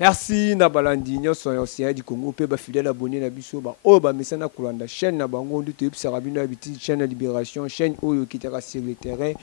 Merci na balandi nyonso ya océan du Congo pe ba fidèle abonné na biso ba o ba mesana kolanda chaîne na bango ndu te bisara bino habiti chaîne Libération chaîne oyo kitaka sur le terrain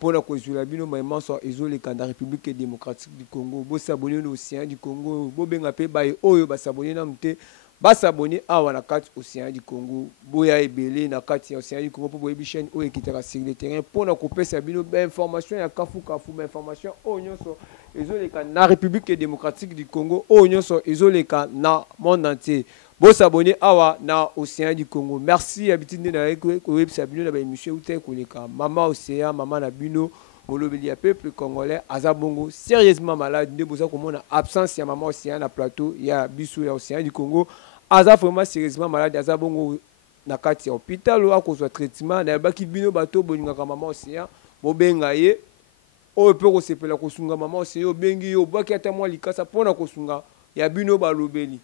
pour la kozula bino maïman so ezole kanda République démocratique du Congo bo s'abonner na océan du Congo bo benga pe ba oyo ba s'abonner na mte ba s'abonner awa na kati océan du Congo boya ebele na kati océan du Congo pour boyebi chaîne oyo kitaka sur le terrain pour na kopesa bino ba information ya kafu ba information oyo nyonso ezoleka na République démocratique du Congo oyo nyonso ezoleka na monde entier bo s'abonner awa na océan du Congo. Merci habitude na ko website bino na ba émission uté koleka mama océan mama na bino molobeli ya peuple congolais azabongo sérieusement malade nde boza komona absence ya mama océan na plateau ya biso ya océan du Congo aza vraiment sérieusement malade azabongo na kati ya hôpital akozwa traitement na baki bino bato boningaka mama océan bobenga ye oyo pe kosepela kosunga mama océan obengi yo bwaki ata mwa likasa mpona kosunga ya bino balobeli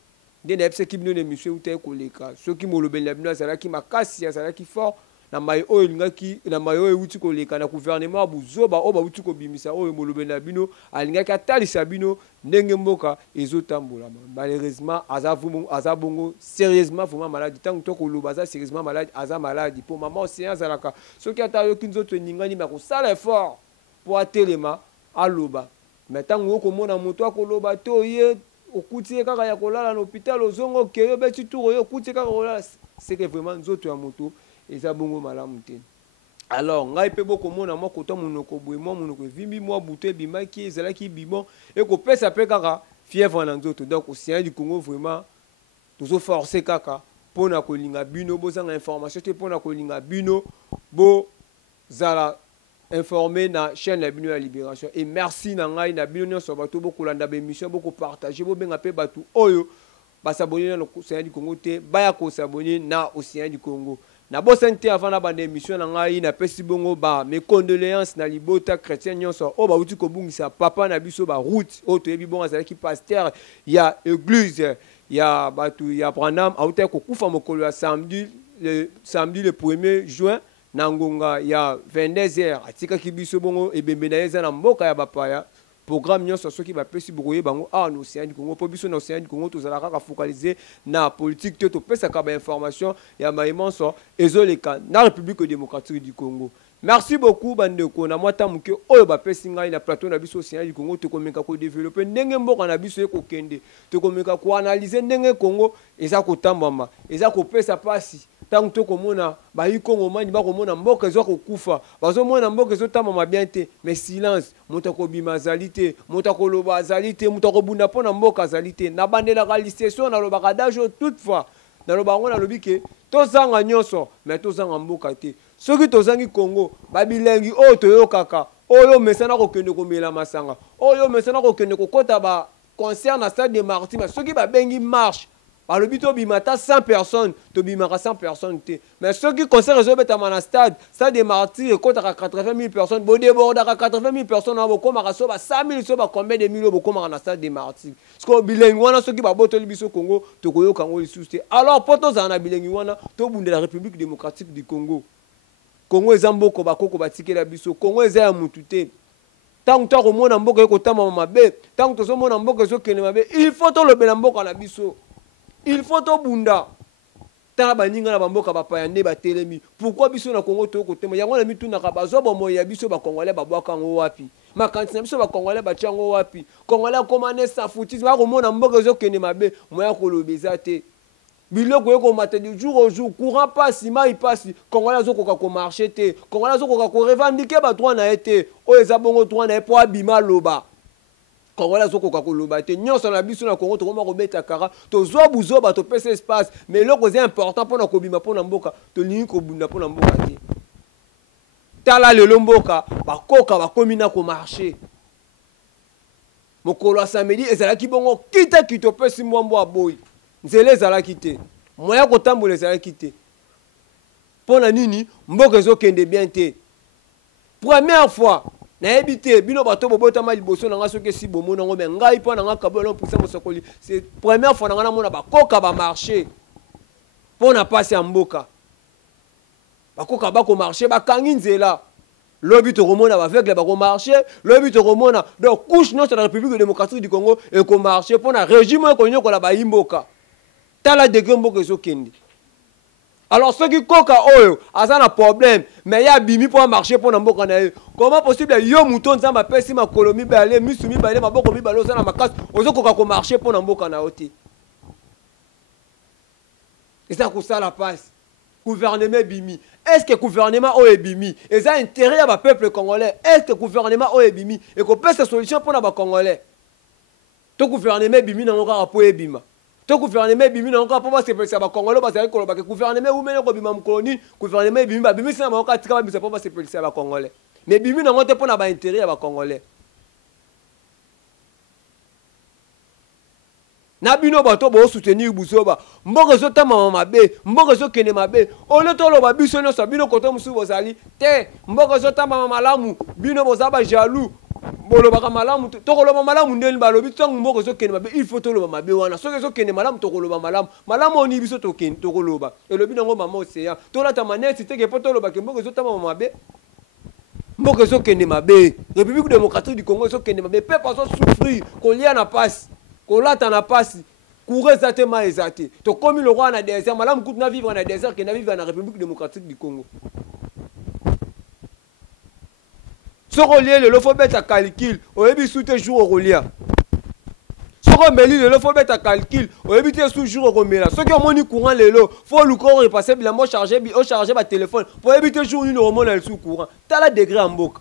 nde na yebisaki bino na émission utaye koleka soki molobeli na bino azalaki makasi azalaki fort na mai oyo elingaki na mai oyo euti koleka na gouvernement buzoba oyo bauti kobimisa oyo molobeli na bino alingaki atalisa bino ndenge mboka ezotambolama malheureusement aza bongo sérieusement vraiment malade ntango to koloba aza sérieusement malade aza malade mpo mama océan azalaka soki ata yoki nzoto eningani bakosala effort po atelema aloba mais ntango okomona moto akoloba to ye okuti ye kaka ya kolala na hôpital ozongo okeyo beti tour yo okuti kaka kolala c'est que vraiment nzoto ya moto eza bongo malamu te. Alors ngai pe bokomona mwa kota monoko boye mwa monoko evimbi mwa buto ebimaki ezalaki bimon ekopesa pe kaka fièvre na nzoto donc océan du Congo vraiment tozo forcer kaka mpona kolinga bino bozanga information te mpona kolinga bino bozala informé na chaîne la bino ya Libération et merci na ngai na bino nyonso bato bokolanda ba émission bokopartager bobenga pe bato oyo basabonner na océan du Congo te baya kosabonner na océan du Congo na bosente avant na bande émission na ngai na pesi bongo ba mes condoléances na libota chrétien nyonso o ba uti ko bungisa papa na biso ba route o to yebi bonga azalaki pasteur ya église ya batu ya Branham auta ko kufa mokolo ya samedi le 1er juin na ngonga ya 22h atikaki biso bongo ebembe na yeza na mboka ya bapaya programme nyonso soki bapesi bokoye bango awa na océan du Congo po biso na océan du Congo tozalaka kaka focaliser na politique te topesaka ba information ya maimanso ezoleka na République démocratique du Congo. Merci beaucoup bandeko na mwata muke oyo bapesi ngai na plateau na biso océan du Congo tokomeka ko développer ndenge mboka na biso ekokende tokomeka ko analyser ndenge Congo eza kotambama eza kopesa pasi tant to komona ba Congo mani ba komona mboka ezo kokufa bazo mona mboka ezo tambama bien te mais silence mutako bimazalité mutako lobazalité mutako bunda pona mboka zalité na bandela kalisation na lobaka dajo toutefois na lobango na lobike tozanga nyonso mais tozanga mboka te soki tozangi Congo babilengi oyo toyokaka oyo mesana kokende komela masanga oyo mesana kokende kokota ba concert na stade de Martyrs soki babengi marche balobi tobimata 100 personnes tobimaka 100 personnes te mais soki concert ezobetama na stade de Martyrs ekotaka 80 000 personnes bodebordaka 80 000 personnes na bokomaka so ba 100 000 so ba combien de millions bokomaka na stade de Martyrs parce bilengi wana soki babotoli biso Congo tokoyoka ngo lisusu te alors po tozala na bilengi wana tobundela République démocratique du Congo. Congo eza mboko bakoko batikela biso Congo eza ya mutu te tango to komona mboka ekotama mabe tango tozomona mboka ezokende mabe il faut tolobela mboka na biso il faut tobunda tala baninga na bamboka bapaya nde batelemi pourquoi biso na Congo tokotema yango na mitunaka bazwa bomoyi ya biso bakongolais babwaka ngo wapi makanisi na biso bakongolais batia ngo wapi congolais akomane safutisme akomona mboka ezokende mabe moya kolobeza te biloko eko mate du jour au jour courant passe mai passe congolais azokoka ko marcher te congolais azokoka ko revendiquer ba droit na été o eza bongo droit na po abima loba congolais azokoka ko loba te nyonso na biso na Congo tokoma ko beta kara to zo buzoba to pesa espace mais loko c'est important pona ko bima pona mboka to lingi ko bunda pona mboka te tala lelo mboka bakoka bakomi na ko marcher mokolo samedi ezalaki bongo kita kito pesi mwambo aboyi nzele ezalaki te moya kotambola ezalaki te mpona nini mboka ezokende bien te première fois nayebi te bino bato bobotama liboso na nga soki esi bomona ngo me ngai mpo na nga kabolo mpusa mosokoli c'est première fois na nga namona bakoka bamarché mpona pasi ya mboka bakoka bakomarché bakangi nzela L'obit au Romona avec les bagons marché, l'obit au Romona, donc couche non sur la République démocratique du Congo et qu'on marché pour un régime qu'on a ba imboka. T'as la degré mboka so kendi. Alors ceux qui coca oyo, ça un problème, mais il y a bimi pour marcher pour mboka na. Comment possible yo mouton ça ma pesi ma colonie ba aller misumi ba aller ma boko mi ba lo ça na makas, ozo coca ko marcher pour mboka na oti. Et ça ça la passe. Gouvernement bimi. Est-ce que le gouvernement a bimi? Et ça intérêt à peuple congolais. Est-ce que le gouvernement a bimi? Et qu'on peut cette solution pour les Congolais. Tout gouvernement bimi n'a encore pas bima. Tout gouvernement bimi n'a encore pas se faire Congolais parce que le gouvernement ou même le bima colonie, gouvernement bimi bimi c'est encore tika bimi c'est pas se faire Congolais. Mais bimi n'a encore pas intérêt à Congolais. Nabino bato bo soutenir busoba mboko zo tama mabe mboko zo kene mabe ole to lo ba biso no sabino koto musu bozali te mboko zo tama malamu bino bozaba jaloux bolo baka malamu to ko lo malamu ndeni balobi to mboko zo kene mabe il faut to lo mabe wana so zo kene malamu to ko lo malamu malamu oni biso to kene to ko lo ba elobi nango mama océan to la tamaneti te ke poto lo ba ke mboko zo tama mabe mboko zo kene mabe République démocratique du Congo zo kene mabe peuple zo souffrir ko lia na passe. Kolata na pasi courir exactement exacté to comme le roi na désert malam coûte na vivre na désert que na vivre na République démocratique du Congo so relier le faut mettre à calcul au début sous tes jours au relier so remeli le faut mettre à calcul au début tes sous jours au remela ceux qui ont moni courant le lo faut le corps repasser bien moi charger ma téléphone pour éviter jour une remona le sous courant t'as la degré en boca.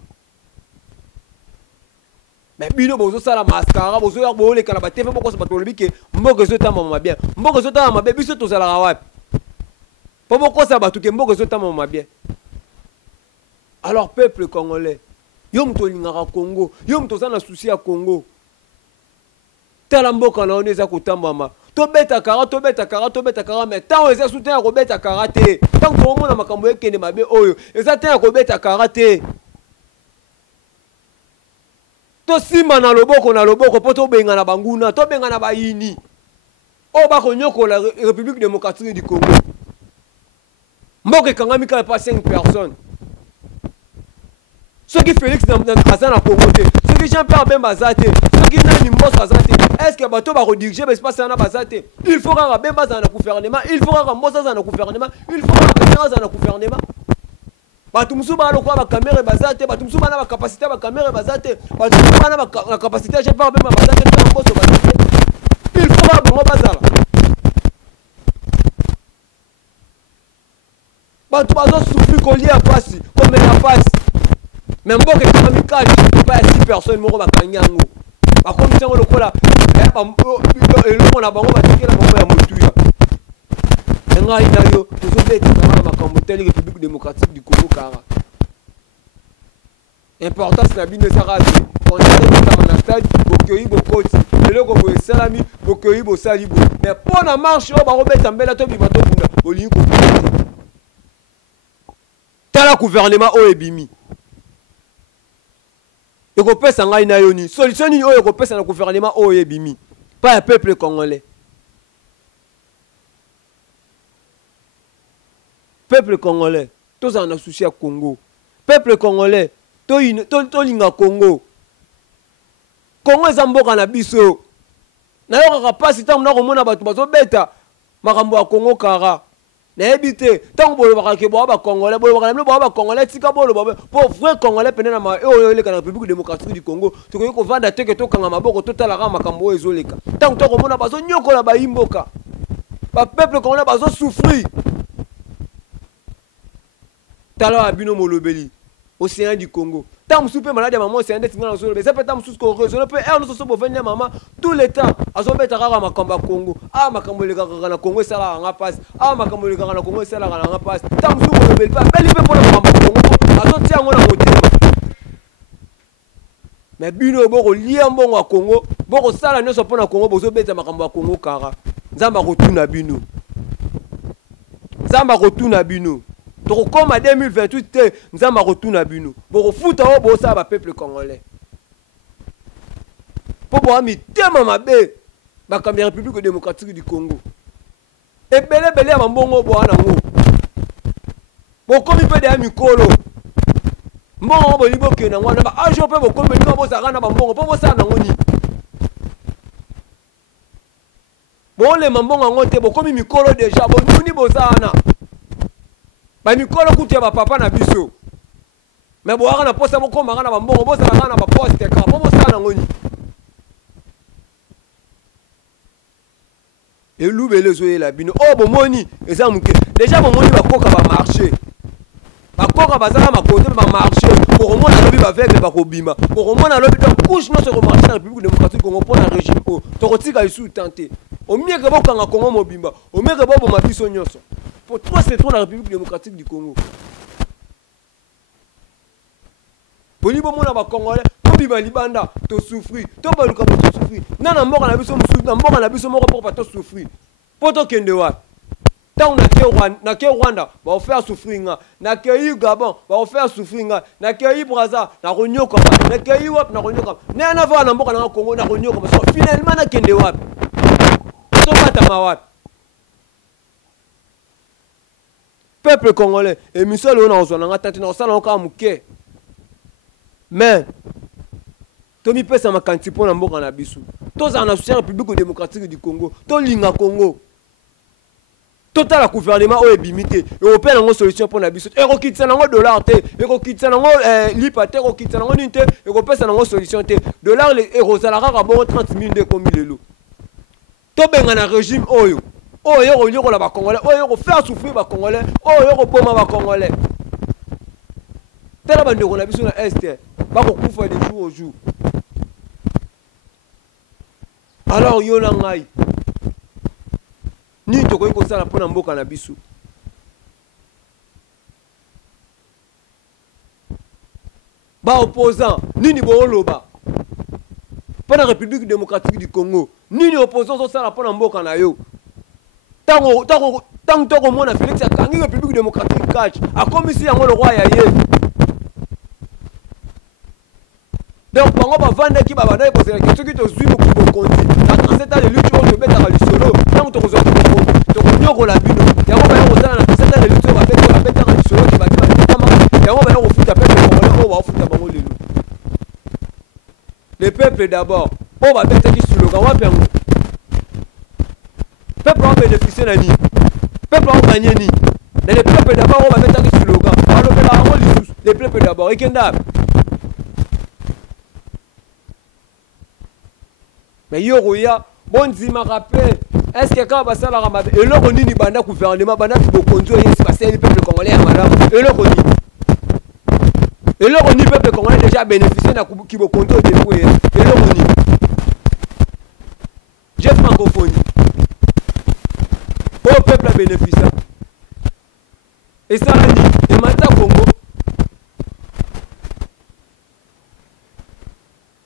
Mais bino bozo sala mascara bozo ya bole kala ba TV boko sa batolobi ke mboko zo tama mama bien mboko zo tama mama biso to sala wapi po boko sa batuke mboko zo tama mama bien. Alors peuple congolais yo mto lingaka Congo yo mto sana souci ya Congo tala mboka na oneza kotamba mama to beta kara mais tant eza soutien ko beta karaté tant ko mona makambo ekende mabe oyo eza tant ko beta karaté. To simba na loboko poto benga na banguna to benga na bayini o ba ko nyoko la République démocratique du Congo mboke kangami ka pas 5 personnes ceux qui Félix na Azana Congo ceux qui Jean-Pierre Bemba Zate ceux qui Nani Mbosa Zate est-ce que bato ba rediriger espace na Bazate il faut que Bemba za na gouvernement il faut que Mbosa za na gouvernement il faut que za na gouvernement. Batumsu ba lokwa ba caméra bazate batumsu ba na ba capacité ba caméra bazate batumsu ba na ba capacité je parle même bazate to mboso bazate il faut ba bongo bazala batu bazo souffrir ko lia pasi comme la passe même mboke kama mikali pas 6 personnes moko ba kanyango ba comme tango lokola et le mona bango ba tikela bango ya motuya ngai nayo tozo beti kama makambo teli République démocratique du Congo kara importance na bino sarati on a na stade bokoyi bokoti eloko bo salami bokoyi bo salibo mais pour na marche o ba robeta mbela to bimato bunda olingi ko tala gouvernement o ebimi et ko pesa ngai na yoni solution ni o ko pesa na gouvernement o ebimi pas un peuple congolais. Peuple congolais, tous en associé à Congo. Peuple congolais, to linga Congo. Congo ezamboka na biso. Na yo ka pasi tangu na komona batu bazo beta makambo ya Congo kara. Na ebite tangu bolo bakake bo ba congolais, bolo bakale bo ba congolais tika bolo ba pour vrai congolais pene na ma yo le kana République démocratique du Congo. To ko vanda teke to kanga maboko to tala ka makambo ezoleka. Tangu to komona bazo nyokola ba imboka. Ba peuple congolais bazo souffrir. Tala abino molobeli océan du Congo tam soupe malade maman océan de tingana solo ça peut tam sous ko réseau peut er no so bo venir maman tout le temps azo beta kaka makambo Congo makambo le kaka na Congo sala nga passe makambo le kaka na Congo sala nga passe tam sous molobeli pas beli pe pour le makambo Congo azo tia ngona motema mais bino boko lia mbongo wa Congo boko sala nyoso pona Congo bozo beta makambo Congo kara nzamba kotuna bino donc comme en 2028 nous avons retourné à Bino pour foutre au beau ça peuple congolais pour voir mi tellement mabe ba comme la République démocratique du Congo et belé à mbongo bo na ngo pour comme il peut des mikolo mbongo bolibo ke na ngwana ba ajo pe bokombe ni bo saka na ba mbongo po bo sa na ngoni bon le mbongo ngote bokomi mikolo déjà bon nuni bozana ba mikolo kutu ya ba papa na biso mais bo aka na posa bokoma kana ba mbongo bo saka na ba poste ka po bo sa na ngoni et loubele zo la bino oh bomoni eza muke déjà bomoni bakoka ba marché bakoka bazala makote ba marché pour mona lobi ba veugle ba kobima pour mona lobi donc couche no sur le marché de la République démocratique Congo pour la régime o to kotika isu tenter au mieux que bokanga Congo mobimba au mieux que bo mabiso nyonso pour toi c'est trop la République démocratique du Congo boni bomona ba Congolais to bima libanda to souffrir to baluka to souffrir nana mboka na biso musu na mboka na biso moko pour pas to souffrir poto kende wa tant na ke Rwanda va faire souffrir na ke Gabon va faire souffrir na ke Brazza na konyoka na ke wap na konyoka na va na mboka na Congo na konyoka so finalement na kende wa to mata mawat peuple congolais et misolo na ozona ngata na osala ka muke mais Tomi pesa makanti pona mboka na biso. Toza na soutien République démocratique du Congo. To linga Congo. Total gouvernement o ebimité. Européen ngo solution pona biso. Eko kitsa ngo dollar te. Eko kitsa ngo lipa te. Eko kitsa ngo ninte. Eko pesa ngo solution te. Dollar le euro zalara ka bon 30 000 de comme lelo. To benga na régime oyo. Oyo ko yoko la ba Congolais. Oyo ko faire souffrir ba Congolais. Oyo ko boma ba Congolais. Tela bande ko na biso na est. Ba ko kufa de jour au jour. Alors yo na ngai ni to ko sala pona mboka na biso ba opposant nini bo loba pona République démocratique du Congo nini opposant so sala pona mboka na yo tango to mona Félix akangi République démocratique catch a komisi yango le roi ya ye. Donc, bango ba vanda ki ba bana ko sera ki to zui mo ko konti na 37 ans de lutte on te beta ka lisolo tant to ko zo to ko nyoko la bino ya ko ba yo sala na 37 ans de lutte ba beta ka lisolo ki ba kama ya ko ba yo futa peuple congolais o ba futa bango lelo le peuple d'abord o ba beta ki slogan wa pengo peuple va bénéficier na ni peuple va gagner ni mais le peuple d'abord o ba beta ki slogan ba lo bela ngo lisus le peuple d'abord ekenda. Mais Yoroya, bon dima rappel, est-ce que quand ça la ramade, et là on dit ni banda gouvernement, banda qui peut conduire, c'est parce que le peuple congolais madame, et là on dit. Et là on dit peuple congolais déjà bénéficié d'un qui peut conduire des fouets, et là on dit. J'ai francophonie. Au peuple a bénéficié. Et ça on dit, et maintenant Congo.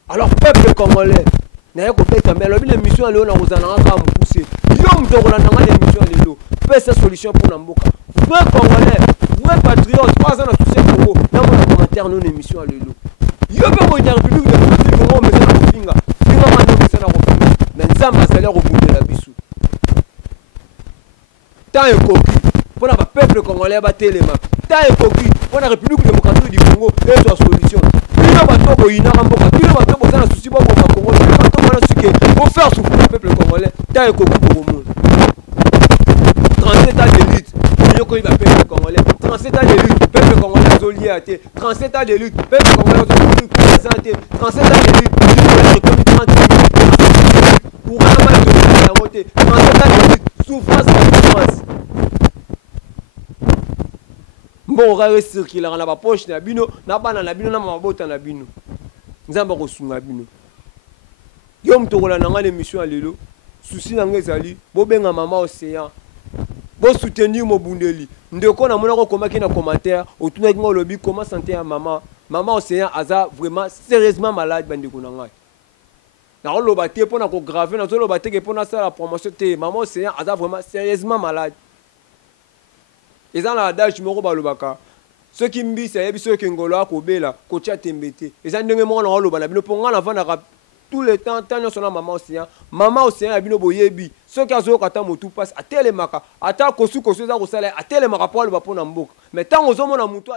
Alors peuple congolais. Na ko peta mais lobi l'émission lelo na kozana ka mpousser yo mtoko na ngana l'émission lelo pesa solution pour na mboka vrai congolais vrai patriote pas na souci Congo na mon commentaire non émission lelo yo be ko nya République démocratique Congo mais na kofinga finga mando mais na kofinga mais nzamba sala ko bundela bisu ta ekoki pour na peuple congolais ba telema ta ekoki pour la République démocratique du Congo et sa solution bino batoko ina mboka bino batoko sana souci ba Congo pour faire souffrir le peuple congolais, t'as un coco pour le monde. 37 ans de lutte, il va peuple congolais. 37 ans de lutte, peuple congolais zolié à terre. 37 ans de lutte, peuple congolais présenté. 37 ans de lutte, il y a 30 minutes. Pour un mal de la montée. 37 ans de lutte, souffrance et souffrance. Bon, on va circuler dans la poche, na bino, na banana bino, na mabota na bino. Nzamba ko sunga bino. Yom tokola nanga l'émission à lelo souci nanga ezali bo benga mama océan bo soutenir mo bundeli ndeko na mona ko komaki na commentaire otuna ki ngolobi comment santé ya mama océan aza vraiment sérieusement malade bandeko nanga na loba te pona ko graver na loba te ke pona ça la promotion te mama océan aza vraiment sérieusement malade ezana adage moko balobaka ceux qui mbisa yebi ceux qui ngolo akobela ko tia tembete ezana ndenge moko na loba na bino ponga na vana tout le temps tant sur la maman océan a bino boyebi ceux qui azo kata motu passe à telemaka ata kosu za ko sala a telemaka pour le bapona mboka mais tant ozo mona mutu